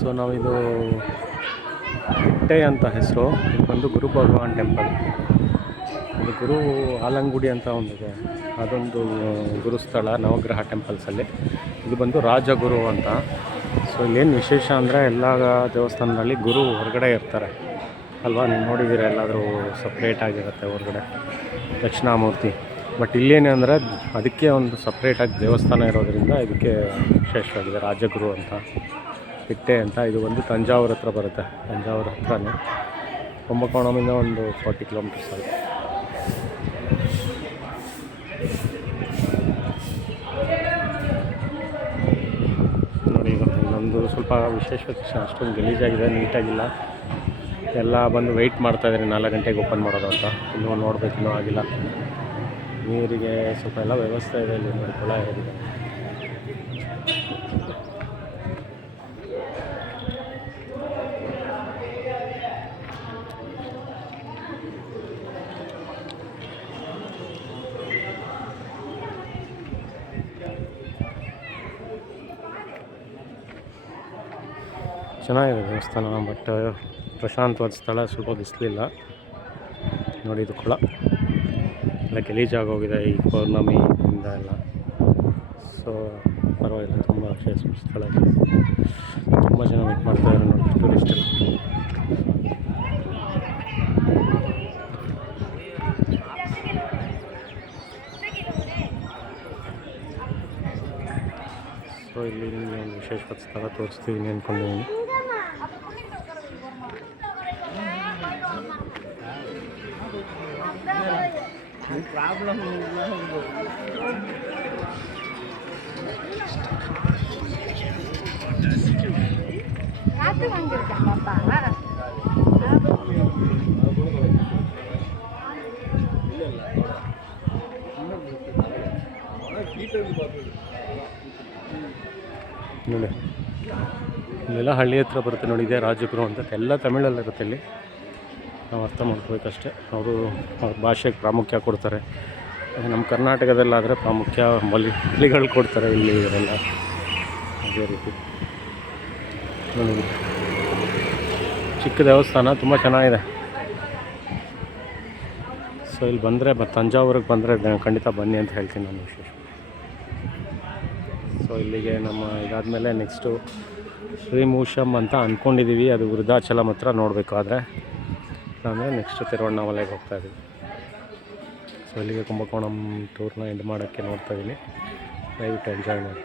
So ನಾವಿದು ಇಟ್ಟೆ ಅಂತ ಹೆಸರು. ಇದು ಬಂದು ಗುರು ಭಗವಾನ್ ಟೆಂಪಲ್. ಇದು ಗುರು ಆಲಂಗುಡಿ ಅಂತ ಒಂದಿದೆ, ಅದೊಂದು ಗುರುಸ್ಥಳ ನವಗ್ರಹ ಟೆಂಪಲ್ಸಲ್ಲಿ. ಇದು ಬಂದು ರಾಜಗುರು ಅಂತ. ಸೊ ಇಲ್ಲೇನು ವಿಶೇಷ ಅಂದರೆ ಎಲ್ಲ ದೇವಸ್ಥಾನದಲ್ಲಿ ಗುರು ಹೊರಗಡೆ ಇರ್ತಾರೆ ಅಲ್ವಾ, ನೀವು ನೋಡಿದ್ದೀರ, ಎಲ್ಲಾದರೂ ಸಪ್ರೇಟಾಗಿರುತ್ತೆ ಹೊರಗಡೆ ದಕ್ಷಿಣಾಮೂರ್ತಿ. ಬಟ್ ಇಲ್ಲೇನೇ ಅಂದರೆ ಅದಕ್ಕೆ ಒಂದು ಸಪ್ರೇಟಾಗಿ ದೇವಸ್ಥಾನ ಇರೋದರಿಂದ ಇದಕ್ಕೆ ವಿಶೇಷವಾಗಿದೆ ರಾಜಗುರು ಅಂತ, ಇಟ್ಟೆ ಅಂತ. ಇದು ಒಂದು ತಂಜಾವೂರು ಹತ್ರ ಬರುತ್ತೆ, ತಂಜಾವೂರು ಹತ್ರನೇ, ಕುಂಭಕೋಣಮಿಂದ ಒಂದು 40 ಕಿಲೋಮೀಟರ್ಸ್ ಆಗುತ್ತೆ. ನೋಡಿ, ನಮ್ಮದು ಸ್ವಲ್ಪ ವಿಶೇಷತೆ ಅಷ್ಟೊಂದು ಗಲೀಜಾಗಿದೆ, ನೀಟಾಗಿಲ್ಲ. ಎಲ್ಲ ಬಂದು ವೆಯ್ಟ್ ಮಾಡ್ತಾಯಿದ್ದಾರೆ 4 ಗಂಟೆಗೆ ಓಪನ್ ಮಾಡೋದು ಅಂತ. ಇನ್ನೂ ನೋಡಬೇಕು, ಇನ್ನೂ ಆಗಿಲ್ಲ. ನೀರಿಗೆ ಸ್ವಲ್ಪ ಎಲ್ಲ ವ್ಯವಸ್ಥೆ ಇದೆ ಇಲ್ಲಿ, ನೋಡಿ, ಕೊಳ ಇರೋದಿದೆ. ಚೆನ್ನಾಗಿದೆ ದೇವಸ್ಥಾನ, ಬಟ್ ಪ್ರಶಾಂತವಾದ ಸ್ಥಳ, ಸ್ವಲ್ಪ ಬಿಸಿಲಿಲ್ಲ. ನೋಡಿ, ಇದು ಕೊಳ ಎಲ್ಲ ಗಲೀಜಾಗೋಗಿದೆ ಈ ಪೌರ್ಣಮಿಯಿಂದ ಎಲ್ಲ. ಸೊ ಪರವಾಗಿಲ್ಲ, ತುಂಬ ವಿಶೇಷ ಸ್ಥಳ ಇದೆ. ತುಂಬ ಜನ ವೇಟ್ ಮಾಡ್ತಾಯಿದ್ದಾರೆ ನೋಡಿ, ಟೂರಿಸ್ಟ್ ಎಲ್ಲ. ಸೊ ಇಲ್ಲಿ ನಿಮಗೆ ಒಂದು ವಿಶೇಷವಾದ ಸ್ಥಳ ತೋರಿಸ್ತೀವಿ ಅಂದ್ಕೊಂಡಿದ್ದೀನಿ. ಪ್ರಾಬ್ಲಮ್ ನೋಡಿ, ಇಲ್ಲೆಲ್ಲ ಹಳ್ಳಿ ಹತ್ರ ಬರುತ್ತೆ ನೋಡಿ, ಇದೆ ರಾಜಗುರು ಅಂತ. ಎಲ್ಲ ತಮಿಳಲ್ಲಿರುತ್ತೆ ಇಲ್ಲಿ, ನಾವು ಅರ್ಥ ಮಾಡ್ಕೋಬೇಕಷ್ಟೇ. ಅವರು ಅವ್ರ ಭಾಷೆಗೆ ಪ್ರಾಮುಖ್ಯ ಕೊಡ್ತಾರೆ. ನಮ್ಮ ಕರ್ನಾಟಕದಲ್ಲಾದರೆ ಪ್ರಾಮುಖ್ಯ ಬಲಿಗಳು ಕೊಡ್ತಾರೆ, ಇಲ್ಲಿ ಇವರೆಲ್ಲ ಅದೇ ರೀತಿ. ನೋಡಿ, ಚಿಕ್ಕ ದೇವಸ್ಥಾನ, ತುಂಬ ಚೆನ್ನಾಗಿದೆ. ಸೊ ಇಲ್ಲಿ ಬಂದರೆ, ತಂಜಾವೂರಿಗೆ ಬಂದರೆ ಖಂಡಿತ ಬನ್ನಿ ಅಂತ ಹೇಳ್ತೀನಿ ನಾನು ವಿಶೇಷ. ಸೊ ಇಲ್ಲಿಗೆ ನಮ್ಮ ಇದಾದಮೇಲೆ ನೆಕ್ಸ್ಟು ಶ್ರೀಮೂಷಮ್ ಅಂತ ಅಂದ್ಕೊಂಡಿದ್ದೀವಿ. ಅದು ವೃದ್ಧಾಚಲಂ ಹತ್ರ ನೋಡಬೇಕು. ಆದರೆ ನೆಕ್ಸ್ಟ್ ತಿರುವಣ್ಣಾಮಲೆಗೆ ಹೋಗ್ತಾಯಿದ್ದೀವಿ. ಸೊ ಇಲ್ಲಿಗೆ ಕುಂಭಕೋಣಂ ಟೂರ್ನ ಎಂಡ್ ಮಾಡೋಕ್ಕೆ ನೋಡ್ತಾಯಿದ್ದೀನಿ. ದಯವಿಟ್ಟು ಎಂಜಾಯ್ ಮಾಡಿ.